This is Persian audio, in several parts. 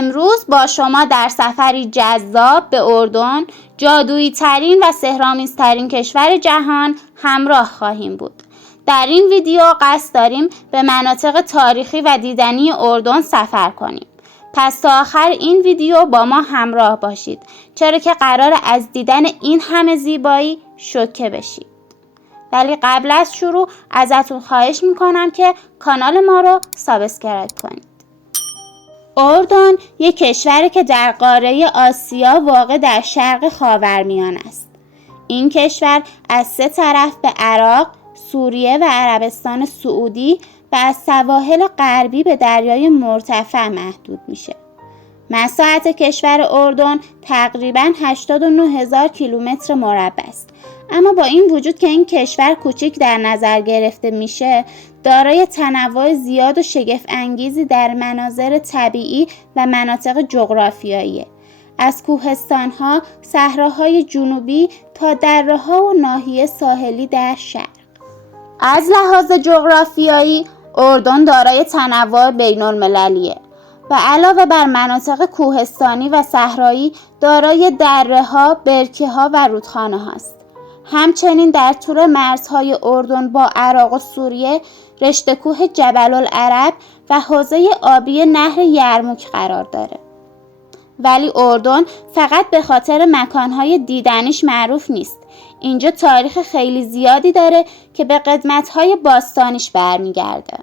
امروز با شما در سفری جذاب به اردن، جادویی ترین و سحرآمیز ترین کشور جهان همراه خواهیم بود. در این ویدیو قصد داریم به مناطق تاریخی و دیدنی اردن سفر کنیم. پس تا آخر این ویدیو با ما همراه باشید، چرا که قرار از دیدن این همه زیبایی شوکه بشید. ولی قبل از شروع ازتون خواهش میکنم که کانال ما رو سابسکرایب کنید. اردن یک کشوری که در قاره آسیا واقع در شرق خاورمیانه است. این کشور از سه طرف به عراق، سوریه و عربستان سعودی و از سواحل غربی به دریای مرتفع محدود میشه. مساحت کشور اردن تقریباً 89,000 کیلومتر مربع است. اما با این وجود که این کشور کوچک در نظر گرفته میشه، دارای تنوع زیاد و شگفت انگیزی در مناظر طبیعی و مناطق جغرافیاییه. از کوهستان‌ها، صحراهای جنوبی تا دره‌ها و ناحیه ساحلی در شرق. از لحاظ جغرافیایی، اردن دارای تنوع بین‌المللیه و علاوه بر مناطق کوهستانی و صحرایی، دارای دره‌ها، برکه‌ها و رودخانه هاست. همچنین در طول مرزهای اردن با عراق و سوریه، رشته کوه جبل العرب و حوزه آبی نهر یرموک قرار داره. ولی اردن فقط به خاطر مکانهای دیدنیش معروف نیست. اینجا تاریخ خیلی زیادی داره که به قدمت‌های باستانیش برمیگرده.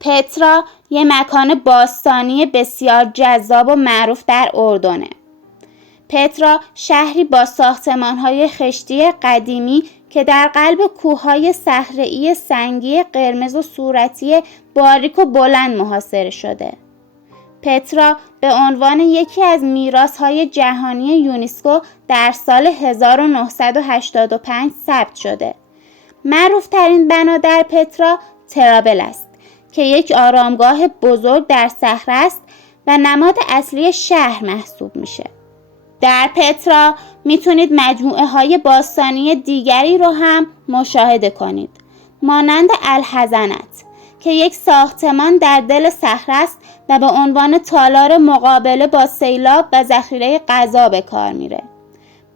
پترا یه مکان باستانی بسیار جذاب و معروف در اردنه. پترا شهری با ساختمان‌های خشتی قدیمی که در قلب کوه‌های صخره‌ای سنگی قرمز و صورتی باریک و بلند محاصره شده. پترا به عنوان یکی از میراث‌های جهانی یونسکو در سال 1985 ثبت شده. معروف‌ترین بنا در پترا ترابل است که یک آرامگاه بزرگ در صخره است و نماد اصلی شهر محسوب میشه. در پترا میتونید مجموعه های باستانی دیگری رو هم مشاهده کنید، مانند الحزنت که یک ساختمان در دل صخره است و به عنوان تالار مقابله با سیلاب و ذخیره غذا به کار میره.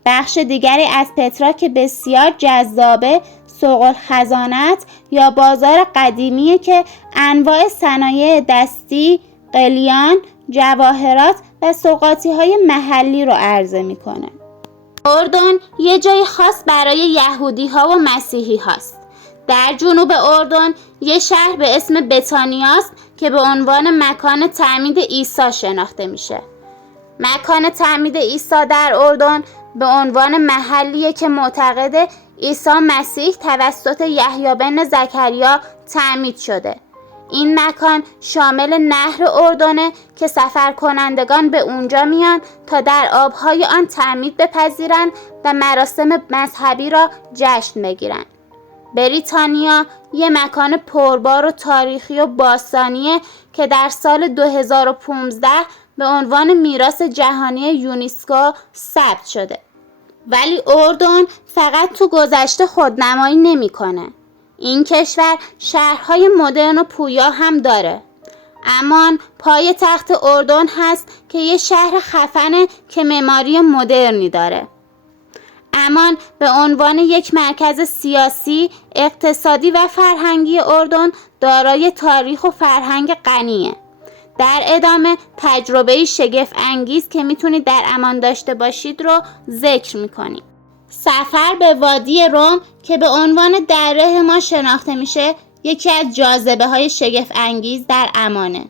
بخش دیگری از پترا که بسیار جذابه، سوق الخزانت یا بازار قدیمیه که انواع صنایع دستی، قلیان، جواهرات و سوغاطی‌های محلی رو عرضه میکنه. اردن یه جای خاص برای یهودی‌ها و مسیحی هاست. در جنوب اردن یه شهر به اسم بتانیاست که به عنوان مکان تعمید عیسی شناخته میشه. مکان تعمید عیسی در اردن به عنوان محلیه که معتقده عیسی مسیح توسط یحیی بن زکریا تعمید شده. این مکان شامل نهر اردنه که سفر کنندگان به اونجا میان تا در آبهای آن تعمید بپذیرن و مراسم مذهبی را جشن بگیرن. بریتانیا یه مکان پربار و تاریخی و باستانیه که در سال 2015 به عنوان میراث جهانی یونسکو ثبت شده. ولی اردن فقط تو گذشته خودنمایی نمیکنه. این کشور شهرهای مدرن و پویا هم داره. عمان پای تخت اردن هست که یه شهر خفنه که معماری مدرنی داره. عمان به عنوان یک مرکز سیاسی، اقتصادی و فرهنگی اردن دارای تاریخ و فرهنگ غنیه. در ادامه تجربه شگفت انگیز که میتونید در عمان داشته باشید رو ذکر میکنیم. سفر به وادی رم که به عنوان دره ما شناخته میشه، یکی از جاذبه های شگفت انگیز در عمانه.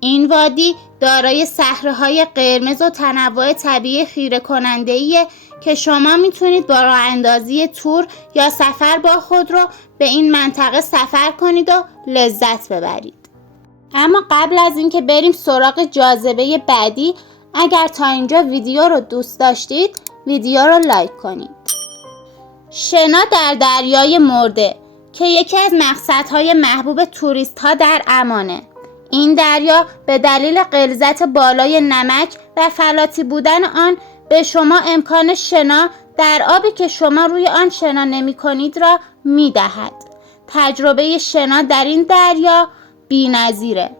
این وادی دارای صخره‌های قرمز و تنوع طبیعی خیره کننده‌ایه که شما میتونید با راه اندازی تور یا سفر با خود رو به این منطقه سفر کنید و لذت ببرید. اما قبل از اینکه بریم سراغ جاذبه بعدی، اگر تا اینجا ویدیو رو دوست داشتید، ویدیو رو لایک کنید. شنا در دریای مرده که یکی از مقصدهای محبوب توریست ها در عمانه. این دریا به دلیل غلظت بالای نمک و فلاتی بودن آن به شما امکان شنا در آبی که شما روی آن شنا نمی کنید را می دهد. تجربه شنا در این دریا بی‌نظیره.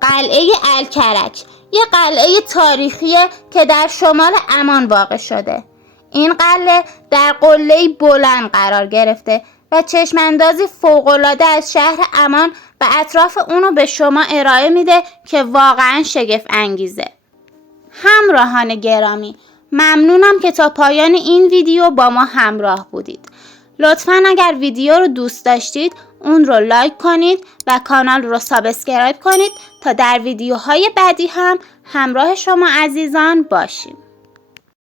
قلعه الکرک یه قلعه تاریخیه که در شمال عمان واقع شده. این قلعه در قله‌ای بلند قرار گرفته و چشماندازی فوق‌العاده از شهر عمان و اطراف اونو به شما ارائه میده که واقعا شگفت انگیزه. همراهان گرامی، ممنونم که تا پایان این ویدیو با ما همراه بودید. لطفاً اگر ویدیو رو دوست داشتید اون رو لایک کنید و کانال رو سابسکرایب کنید تا در ویدیوهای بعدی هم همراه شما عزیزان باشیم.